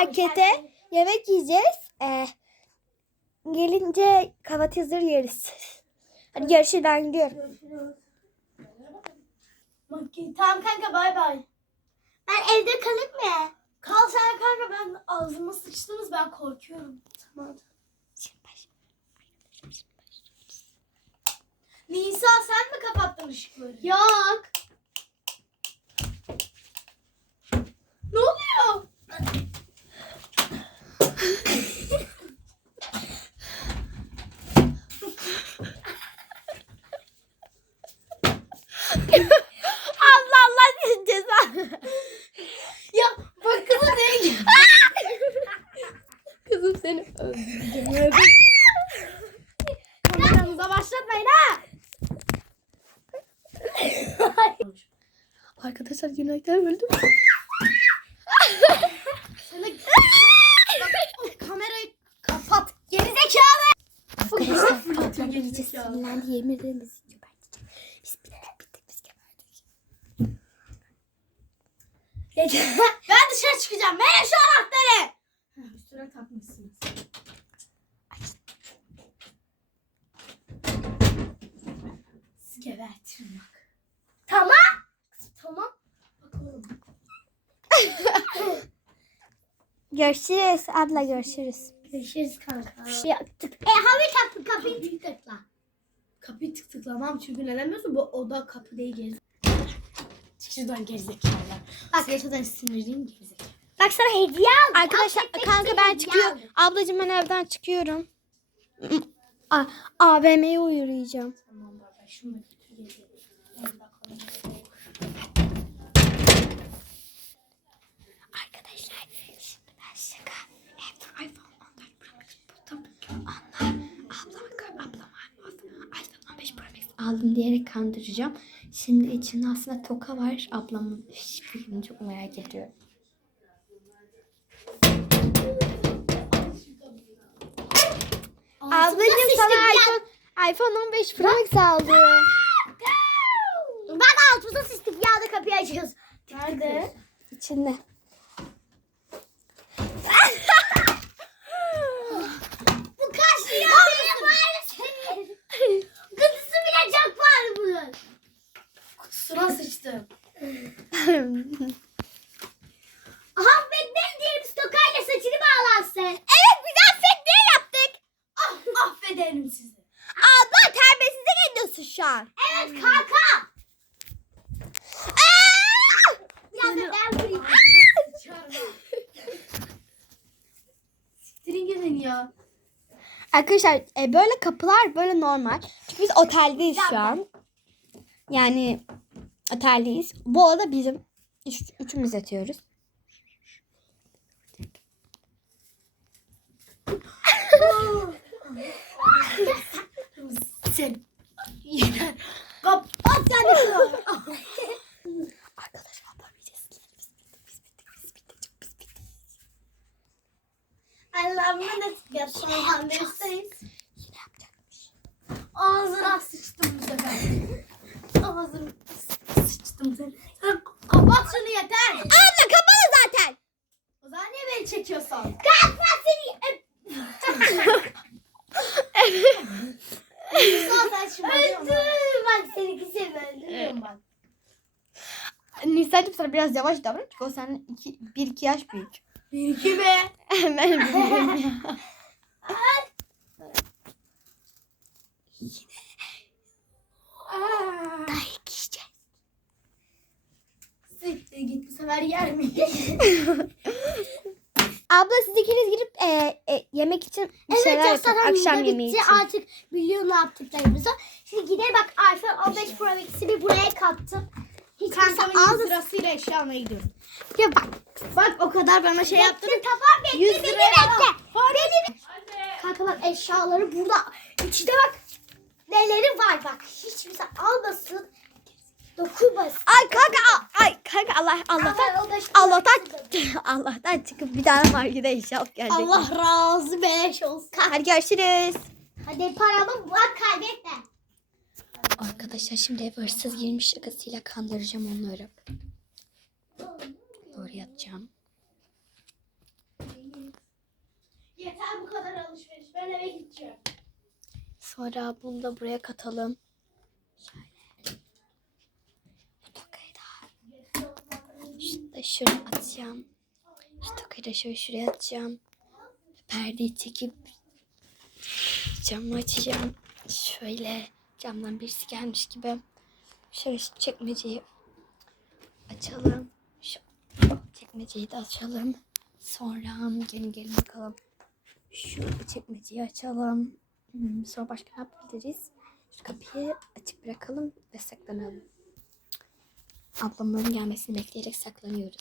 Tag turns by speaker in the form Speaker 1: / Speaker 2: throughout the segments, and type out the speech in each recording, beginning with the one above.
Speaker 1: markete. Yemek yiyeceğiz. Gelince kahvaltı hazır yeriz. Hadi görüşürüz, ben gidiyorum.
Speaker 2: Tamam kanka, bay bay.
Speaker 1: Ben evde kalayım mı?
Speaker 2: Kal sen kanka, ben ağzıma sıçtınız, ben korkuyorum. Tamam. Nisa, sen mi kapattın ışıkları?
Speaker 1: Yok.
Speaker 2: Ne oluyor?
Speaker 1: Allah Allah senin cezanı.
Speaker 2: Ya bak kızım değil.
Speaker 1: Kızım seni öldüreceğim. Kameramıza başlatmayın ha. Arkadaşlar yemekten öldüm.
Speaker 2: Kamerayı kapat. Gerizekalı.
Speaker 1: Arkadaşlar ablam iyice sinirlendi. Yemin ederim bizi gebertecek. Biz bittik, biz geberdik.
Speaker 2: Ben dışarı çıkacağım. Verin şu anahtarı. Üstüne takmışsınız. Siz gebertirim bak.
Speaker 1: Tamam.
Speaker 2: Tamam. Bakalım.
Speaker 1: Görüşürüz abla, görüşürüz.
Speaker 2: Görüşürüz kanka.
Speaker 1: Yaptık. Hadi kapıyı tıkla.
Speaker 2: Kapıyı tıklamam çünkü neden biliyorsun? Bu oda kapı değil, geri. Şuradan gerizekalılar. Bak gerçekten sinirliyim, gerizekalı.
Speaker 1: Bak sana hediye aldım. Arkadaşlar kanka ben çıkıyorum. Ablacığım ben evden çıkıyorum. AVM'ye uğrayacağım.
Speaker 2: Tamam baba, şunu da götür gerizekalı.
Speaker 1: Arkadaşlar şimdi ben şaka evden iPhone 14 Pro Max buldum. Onunla ablama iPhone 15 Pro Max aldım diyerek kandıracağım. Şimdi içinde aslında toka var. Ablamın hiçbirini çok merak ediyorum. Ablacığım sana iPhone 15 Pro Max aldım.
Speaker 2: Ben altımıza sıçtık ya da kapıyı açıyoruz.
Speaker 1: Nerede? İçinde.
Speaker 2: Bu kaç lira? Kutusu bile çok pahalı bunun. Kutusuna sıçtım.
Speaker 1: Affetmem diyelim stokayla saçını bağlansın.
Speaker 2: Evet, biz affetmeye yaptık. Affederim sizi.
Speaker 1: Abla terbiyesizlik ediyorsun şu an.
Speaker 2: Evet kanka.
Speaker 1: Ya da ben vurayım.
Speaker 2: Siktirin gidin ya.
Speaker 1: Arkadaşlar böyle kapılar böyle normal. Çünkü biz oteldeyiz şu an. Yani oteldeyiz. Bu oda bizim. Üçümüz yatıyoruz.
Speaker 2: Sen. Yine. Kapat sen de şunu.
Speaker 1: Arkadaşlar ablam iyice sinirli. Biz bittik. Biz bittik.
Speaker 2: Allah'ım ne sıkıyorsun? Neredeyiz?
Speaker 1: Yine yapacakmış.
Speaker 2: Ağzına sıçtım bu sefer. Ağzına sıçtım seni. Sen kapat şunu yeter.
Speaker 1: Abla kapalı zaten.
Speaker 2: O zaman niye beni çekiyorsun?
Speaker 1: Kapat seni.
Speaker 2: Sen şimdi öldüm. Bak seninki seni öldürüyorum bak.
Speaker 1: Nisa'cığım sana biraz yavaş davran. Çünkü o senden 1-2 yaş büyük.
Speaker 2: Benimki be.
Speaker 1: Ben biliyorum ya. Dayak yiyeceğiz.
Speaker 2: Siktir git, bu sefer yer mi?
Speaker 1: Abla siz ikiniz girip yemek için bir şeyler yapın. Akşam yemeği için.
Speaker 2: Artık biliyor ne yaptıklarımızı. Şimdi gidelim bak, iPhone 15 Pro Max'i bir buraya kattım. Hiç
Speaker 1: Kankamın
Speaker 2: sırasıyla eşya almaya gidiyorum.
Speaker 1: Ya bak.
Speaker 2: Bak o kadar bana şey yaptın.
Speaker 1: Tamam bekle.
Speaker 2: 100
Speaker 1: Beni
Speaker 2: liraya
Speaker 1: bekle.
Speaker 2: al.
Speaker 1: Kanka bak eşyaları burada. İçinde bak. Neleri var bak. Hiçbirisi almasın. Dokunmasın. Ay kanka Allah'tan çıkıp bir tane markete eşya alıp gelecek.
Speaker 2: Allah razı beleş olsun.
Speaker 1: Hadi görüşürüz.
Speaker 2: Hadi paramı bak, kaybetme.
Speaker 1: Arkadaşlar şimdi ev hırsız girmiş şakasıyla kandıracağım onları. Doğru yatacağım.
Speaker 2: Yeter bu kadar alışveriş. Ben eve gideceğim.
Speaker 1: Sonra bunu da buraya katalım. Şöyle. Bu tokayı da. Şunu da şuraya atacağım. Şu tokayı da şöyle şuraya atacağım. Perdeyi çekip camı açacağım. Şöyle camdan birisi gelmiş gibi. Şöyle şu çekmeceyi açalım. Şu çekmeceyi de açalım. Sonra gelin bakalım. Şu çekmeceyi açalım. Sonra başka ne yapabiliriz? Şu kapıyı açık bırakalım ve saklanalım. Ablamların gelmesini bekleyerek saklanıyoruz.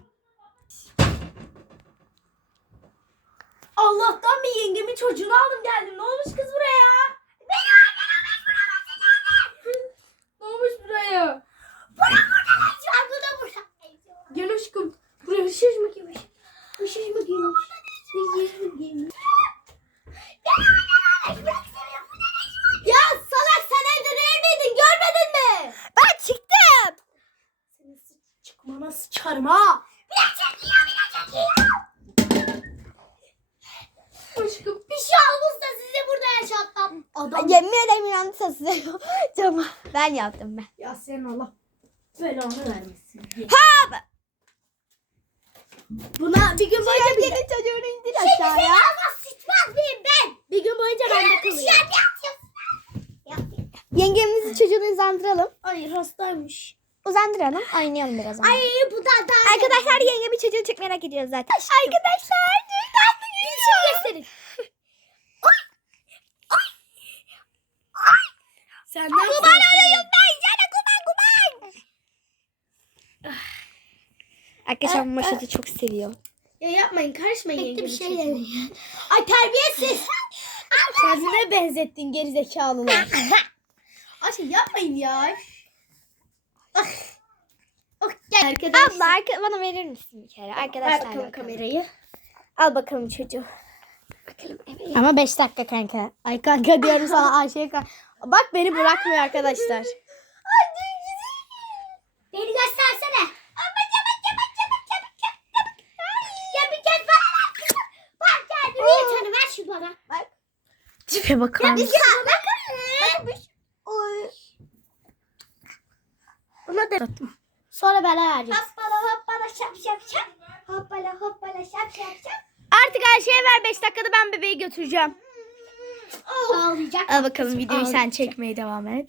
Speaker 2: Allah'tan bir yengemin çocuğunu aldım geldim. Ne olmuş kız buraya? Beni ne olmuş buraya? Bu da burada. Gel aşkım. Buraya hışış mı giymiş? Hışış mı giymiş? Hışış mı giymiş? Ya salak sen evde değil miydin? Görmedin mi?
Speaker 1: Ben çıktım.
Speaker 2: Senin çıkmana sıçarım ha. Aşkım bir şey olmuşsa sizi burada yaşatmam. Adam.
Speaker 1: Yemin ederim yanlışsa size camı ben yaptım ben.
Speaker 2: Ya senin Allah belanı vermesin. Buna bir gün boyunca bir
Speaker 1: çocuğunu indir aşağıya.
Speaker 2: ama sıçmaz mıyım ben? Bir gün boyunca ben de kalıyorum.
Speaker 1: Yengemizin çocuğunu uzandıralım.
Speaker 2: Hayır hastaymış.
Speaker 1: Uzandıralım. Oynayalım biraz.
Speaker 2: Ay bu da daha.
Speaker 1: Arkadaşlar yengemin çocuğunu çok merak ediyoruz zaten. Arkadaşlar tatlı geliyor.
Speaker 2: gösterin. Senden
Speaker 1: Kuban arıyorum ben. Sana kuban. Arkadaşlar bu maşatı çok seviyor.
Speaker 2: Ya yapmayın karışmayın.
Speaker 1: Bekle bir şey demeyin.
Speaker 2: Ay terbiyesiz. Kendine benzettin gerizekalılar. Ay yapmayın ya. Gel arkadaşlar.
Speaker 1: Abla bana verir misin bir kere?
Speaker 2: Ver
Speaker 1: Arkadaşlar
Speaker 2: bakalım kamerayı. Al bakalım çocuğu.
Speaker 1: Bakalım evet.
Speaker 2: Ama 5 dakika kanka. Ay kanka diyorum sana Ayşe'ye kanka. Bak beni bırakmıyor arkadaşlar. Beni göstersene. Ya bir kez bana ver. Bak geldim. Niye canım ver şu bana. Bak. Tipe bakar mısın? Buna da sonra bana vereceğiz.
Speaker 1: Hoppala şap şap şap. Hoppala şap şap şap.
Speaker 2: Artık Ayşe'ye ver 5 dakikada ben bebeği götüreceğim.
Speaker 1: Ağlayacak.
Speaker 2: Al bakalım videoyu sen
Speaker 1: Ağlayacak.
Speaker 2: çekmeye devam et.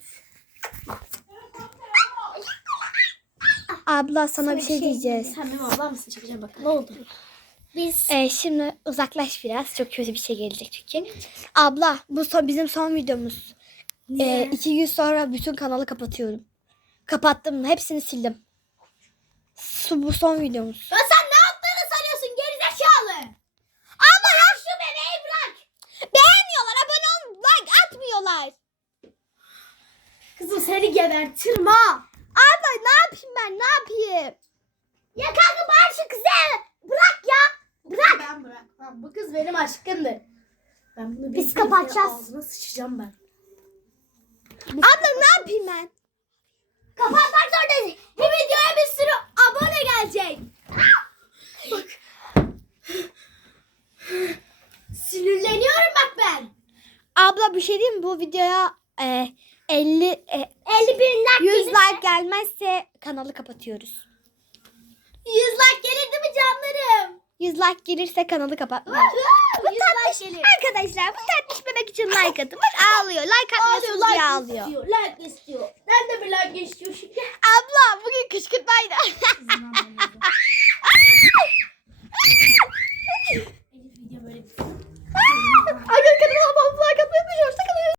Speaker 1: Abla sana bir şey diyeceğiz.
Speaker 2: Sen benim ablam mısın? Çekeceğim bakalım. Ne oldu?
Speaker 1: Biz şimdi uzaklaş biraz. Çok kötü bir şey gelecek çünkü. Abla bu bizim son videomuz. 2 gün sonra bütün kanalı kapatıyorum. Kapattım. Hepsini sildim. Bu son videomuz.
Speaker 2: Ya sen ne yaptığını sanıyorsun gerizekalı? Abla ya şu bebeği bırak.
Speaker 1: Beğenmiyorlar. Abone ol. Like atmıyorlar.
Speaker 2: Kızım seni gebertirim ha.
Speaker 1: Abla ne yapayım ben? Ne yapayım?
Speaker 2: Ya kanka bağır şu kızı. Bırak ya. Bırak. Ben bırakmam. Bu kız benim aşkımdır. Ben bunu
Speaker 1: Biz kapatacağız.
Speaker 2: Ağzına sıçacağım ben.
Speaker 1: Abla ne yapayım ben?
Speaker 2: Kapatmak zorundayız. Bu videoya bir sürü abone gelecek. Bak. Sinirleniyorum bak ben.
Speaker 1: Abla bir şey diyeyim mi? Bu videoya 50
Speaker 2: 50.000 like
Speaker 1: 100 like gelmezse kanalı kapatıyoruz.
Speaker 2: 100 like gelir değil mi canlarım?
Speaker 1: 100 like gelirse kanalı kapatmıyoruz.
Speaker 2: Bu 100 like gelir.
Speaker 1: Arkadaşlar bu tatlış bebek için like atın. Bak ağlıyor. Like atmıyorsunuz diye ağlıyor.
Speaker 2: istiyor. Like istiyor. Ben de bir like istiyor şimdi.
Speaker 1: Abla bugün kışkırtmaydı.